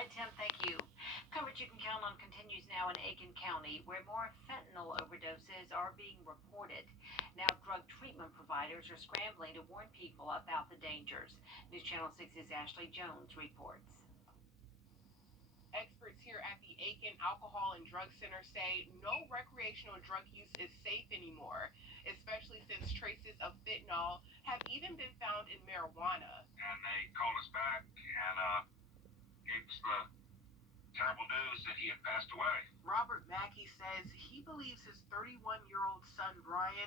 All right, Tim, thank you. Coverage you can count on continues now in Aiken County, where more fentanyl overdoses are being reported. Now, drug treatment providers are scrambling to warn people about the dangers. News Channel 6's Ashley Jones reports. Experts here at the Aiken Alcohol and Drug Center say no recreational drug use is safe anymore, especially since traces of fentanyl have even been found in marijuana. And they called us back and gave us the terrible news that he had passed away. Robert Mackey says he believes his 31-year-old son, Brian,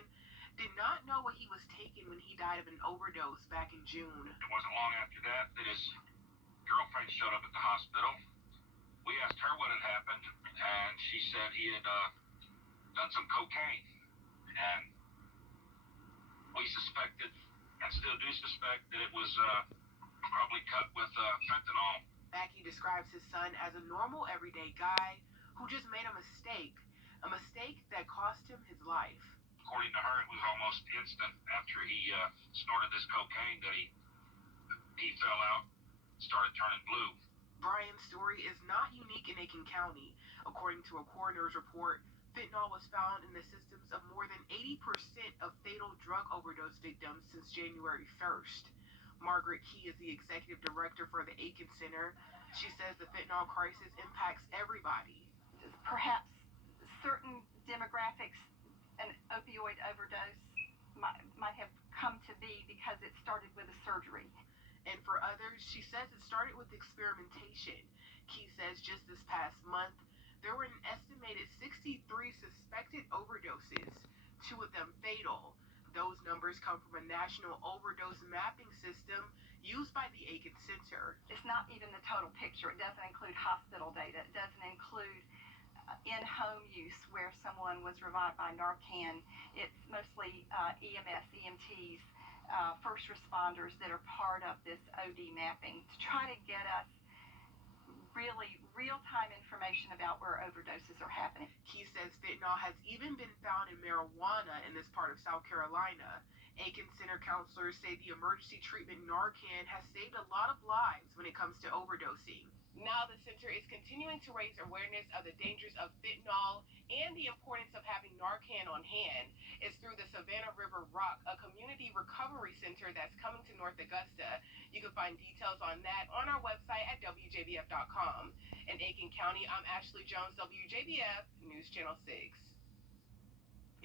did not know what he was taking when he died of an overdose back in June. It wasn't long after that his girlfriend showed up at the hospital. We asked her what had happened, and she said he had done some cocaine. And we suspected, and still do suspect, that it was probably cut with fentanyl. Mackey describes his son as a normal, everyday guy who just made a mistake that cost him his life. According to her, it was almost instant after he snorted this cocaine that he fell out, started turning blue. Brian's story is not unique in Aiken County. According to a coroner's report, fentanyl was found in the systems of more than 80% of fatal drug overdose victims since January 1st. Margaret Key is the executive director for the Aiken Center. She says the fentanyl crisis impacts everybody. Perhaps certain demographics, an opioid overdose might have come to be because it started with a surgery. And for others, she says it started with experimentation. Key says just this past month, there were an estimated 63 suspected overdoses, 2 of them fatal. Those numbers come from a national overdose mapping system used by the Aiken Center. It's not even the total picture. It doesn't include hospital data. It doesn't include in-home use where someone was revived by Narcan. It's mostly EMS, EMTs, first responders that are part of this OD mapping to try to get us really real-time information about where overdoses are happening. Key says fentanyl has even been found in marijuana in this part of South Carolina. Aiken Center counselors say the emergency treatment Narcan has saved a lot of lives when it comes to overdosing. Now the center is continuing to raise awareness of the dangers of fentanyl and the importance of having Narcan on hand. It's through the Savannah River Rock, a community recovery center that's coming to North Augusta. You can find details on that on our website at Wjbf.com. In Aiken County, I'm Ashley Jones, Wjbf, News Channel 6.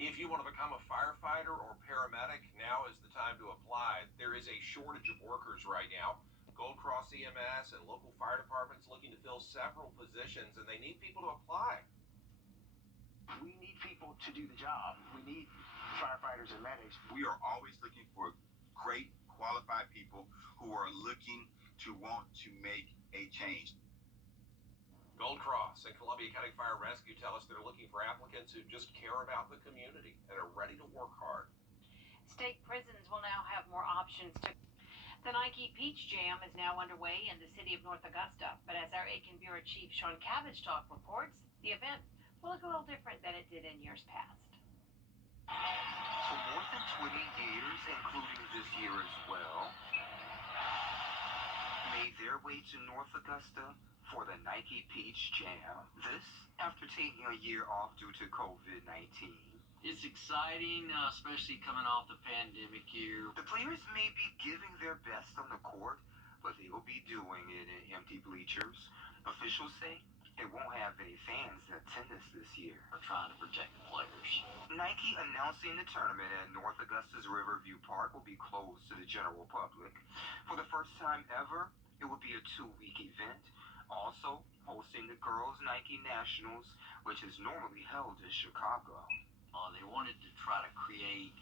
If you want to become a firefighter or paramedic, now is the time to apply. There is a shortage of workers right now. Gold Cross EMS and local fire departments looking to fill several positions, and they need people to apply. We need people to do the job. We need firefighters and medics. We are always looking for great, qualified people who are looking to want to make a change. Gold Cross and Columbia County Fire Rescue tell us they're looking for applicants who just care about the community and are ready to work hard. State prisons will now have more options to. The Nike Peach Jam is now underway in the city of North Augusta, but as our Aiken Bureau Chief Sean Cabbage Talk reports, the event will look a little different than it did in years past. For more than 20 years, including this year as well, made their way to North Augusta for the Nike Peach Jam. This after taking a year off due to COVID-19. It's exciting, especially coming off the pandemic year. The players may be giving their best on the court, but they will be doing it in empty bleachers. Officials say they won't have any fans in attendance this year. We're trying to protect the players. Nike announcing the tournament at North Augusta's Riverview Park will be closed to the general public. For the first time ever, it will be a 2-week event. Also hosting the Girls Nike Nationals, which is normally held in Chicago. They wanted to try to create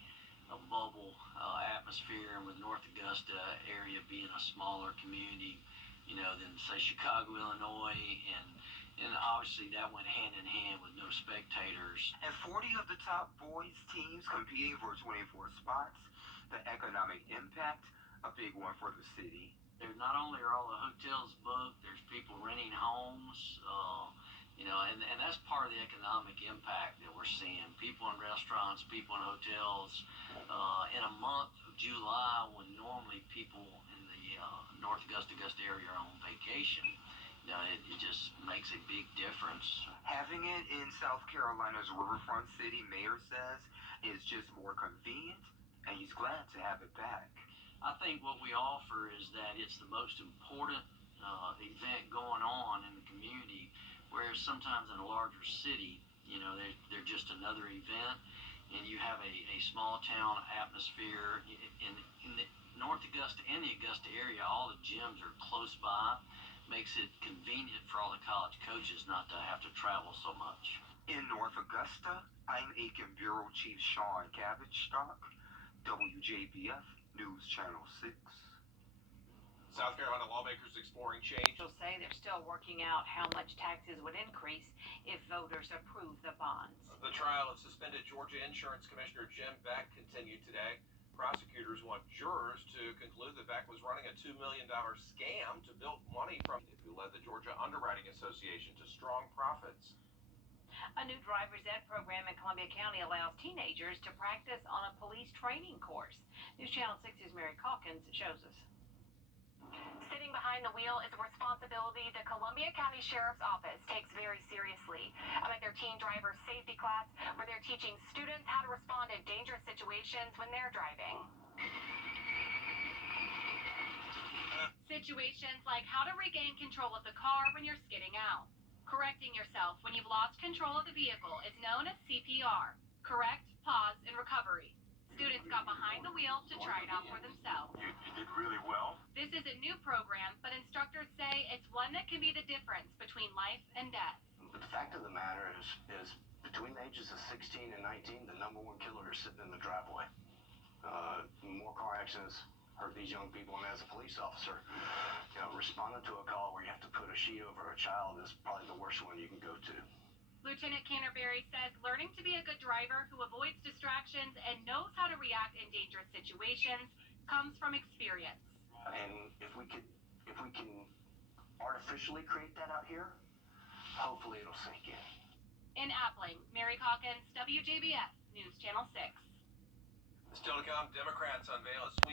a bubble atmosphere, and with North Augusta area being a smaller community, than say Chicago, Illinois, and obviously that went hand in hand with no spectators. And 40 of the top boys teams competing for 24 spots. The economic impact, a big one for the city. There's not only are all the hotels booked, there's people renting homes, and that's part of the economic impact that we're seeing. People in restaurants, people in hotels. In a month of July, when normally people in the North Augusta area are on vacation, it just makes a big difference. Having it in South Carolina's riverfront city, mayor says, is just more convenient, and he's glad to have it back. I think what we offer is that it's the most important event going on in the community, whereas sometimes in a larger city, you know, they're just another event, and you have a small town atmosphere. In the North Augusta and the Augusta area, all the gyms are close by, makes it convenient for all the college coaches not to have to travel so much. In North Augusta, I'm Aiken Bureau Chief Sean Cabbage-Stock, WJBF News Channel 6. South Carolina lawmakers exploring change. Officials say they're still working out how much taxes would increase if voters approve the bonds. The trial of suspended Georgia Insurance Commissioner Jim Beck continued today. Prosecutors want jurors to conclude that Beck was running a $2 million scam to build money from who led the Georgia Underwriting Association to strong profits. A new driver's ed program in Columbia County allows teenagers to practice on a police training course. News Channel 6's Mary Calkins shows us. Sitting behind the wheel is a responsibility the Columbia County Sheriff's Office takes very seriously. I'm at their teen driver safety class where they're teaching students how to respond in dangerous situations when they're driving. Situations like how to regain control of the car when you're skidding out. Correcting yourself when you've lost control of the vehicle is known as CPR. Correct, pause, and recovery. Students got behind the wheel to try it out for themselves. You did really well. This is a new program, but instructors say it's one that can be the difference between life and death. But the fact of the matter is between the ages of 16 and 19, the number one killer is sitting in the driveway. More car accidents hurt these young people, and as a police officer, you know, responding to a call where you have to put a sheet over a child is probably the worst one you can go to. Lieutenant Canterbury says learning to be a good driver who avoids distractions and knows how to react in dangerous situations comes from experience. And if we can artificially create that out here, hopefully it'll sink in. In Appling, Mary Calkins, WJBF News Channel 6. Still to come, Democrats unveil a sweep